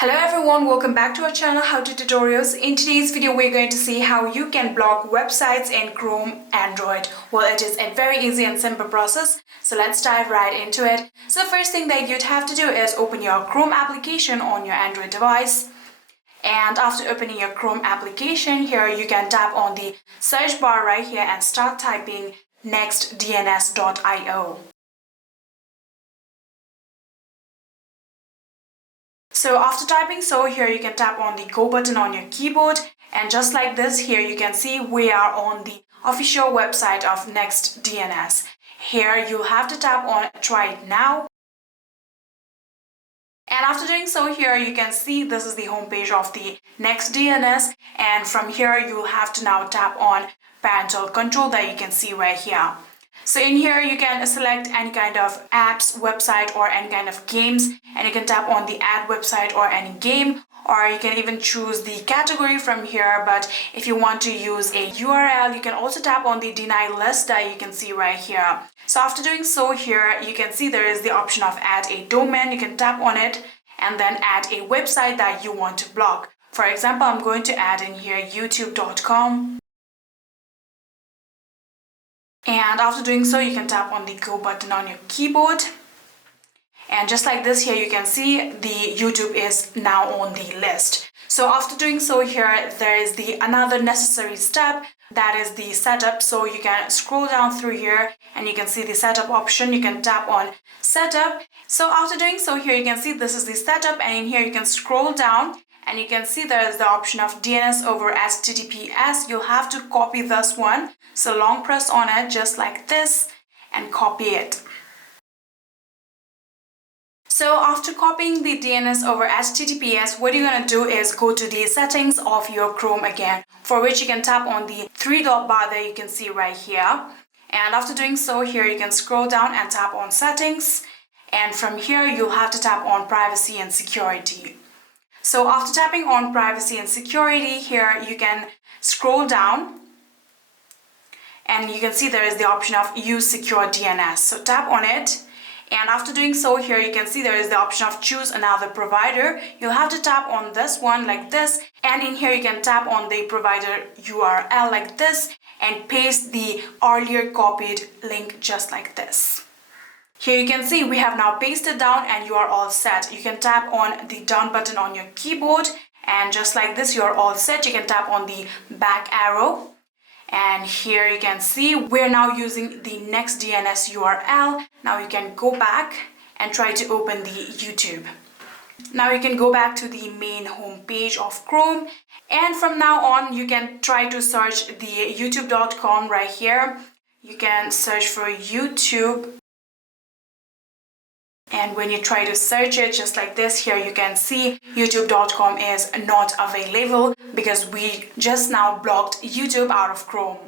Hello everyone, welcome back to our channel How To Tutorials. In today's video we're going to see how you can block websites in Chrome Android. Well, it is a very easy and simple process, so let's dive right into it. So the first thing that you'd have to do is open your Chrome application on your Android device. And after opening your Chrome application, here you can tap on the search bar right here and start typing nextdns.io. So after typing so, here you can tap on the go button on your keyboard, and just like this, here you can see we are on the official website of NextDNS. Here you'll have to tap on try it now. And after doing so, here you can see this is the homepage of the NextDNS, and from here you'll have to now tap on parental control that you can see right here. So in here you can select any kind of apps, website or any kind of games, and you can tap on the add website or any game, or you can even choose the category from here. But if you want to use a URL, you can also tap on the deny list that you can see right here. So after doing so, here you can see there is the option of add a domain. You can tap on it and then add a website that you want to block. For example, I'm going to add in here youtube.com. And after doing so, you can tap on the go button on your keyboard. And just like this, here you can see the YouTube is now on the list. So after doing so, here there is the another necessary step, that is the setup. So you can scroll down through here and you can see the setup option. You can tap on setup. So after doing so, here you can see this is the setup, and in here you can scroll down and you can see there is the option of DNS over HTTPS. You'll have to copy this one. So long press on it just like this and copy it. So after copying the DNS over HTTPS, what you're going to do is go to the settings of your Chrome again, for which you can tap on the three-dot bar that you can see right here. And after doing so, here you can scroll down and tap on settings. And from here, you'll have to tap on privacy and security. So after tapping on privacy and security, here you can scroll down and you can see there is the option of use secure DNS. So tap on it. And after doing so, here you can see there is the option of choose another provider. You'll have to tap on this one like this. And in here you can tap on the provider URL like this and paste the earlier copied link just like this. Here you can see we have now pasted down and you are all set. You can tap on the done button on your keyboard and just like this, you're all set. You can tap on the back arrow. And here you can see we're now using the NextDNS URL. Now you can go back and try to open the YouTube. Now you can go back to the main home page of Chrome, and from now on you can try to search the youtube.com right here. You can search for YouTube. And when you try to search it just like this, here you can see youtube.com is not available because we just now blocked YouTube out of Chrome.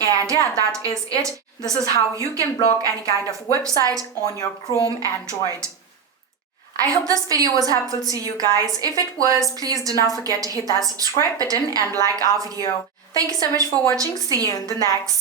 And yeah, that is it. This is how you can block any kind of website on your Chrome Android. I hope this video was helpful to you guys. If it was, please do not forget to hit that subscribe button and like our video. Thank you so much for watching. See you in the next.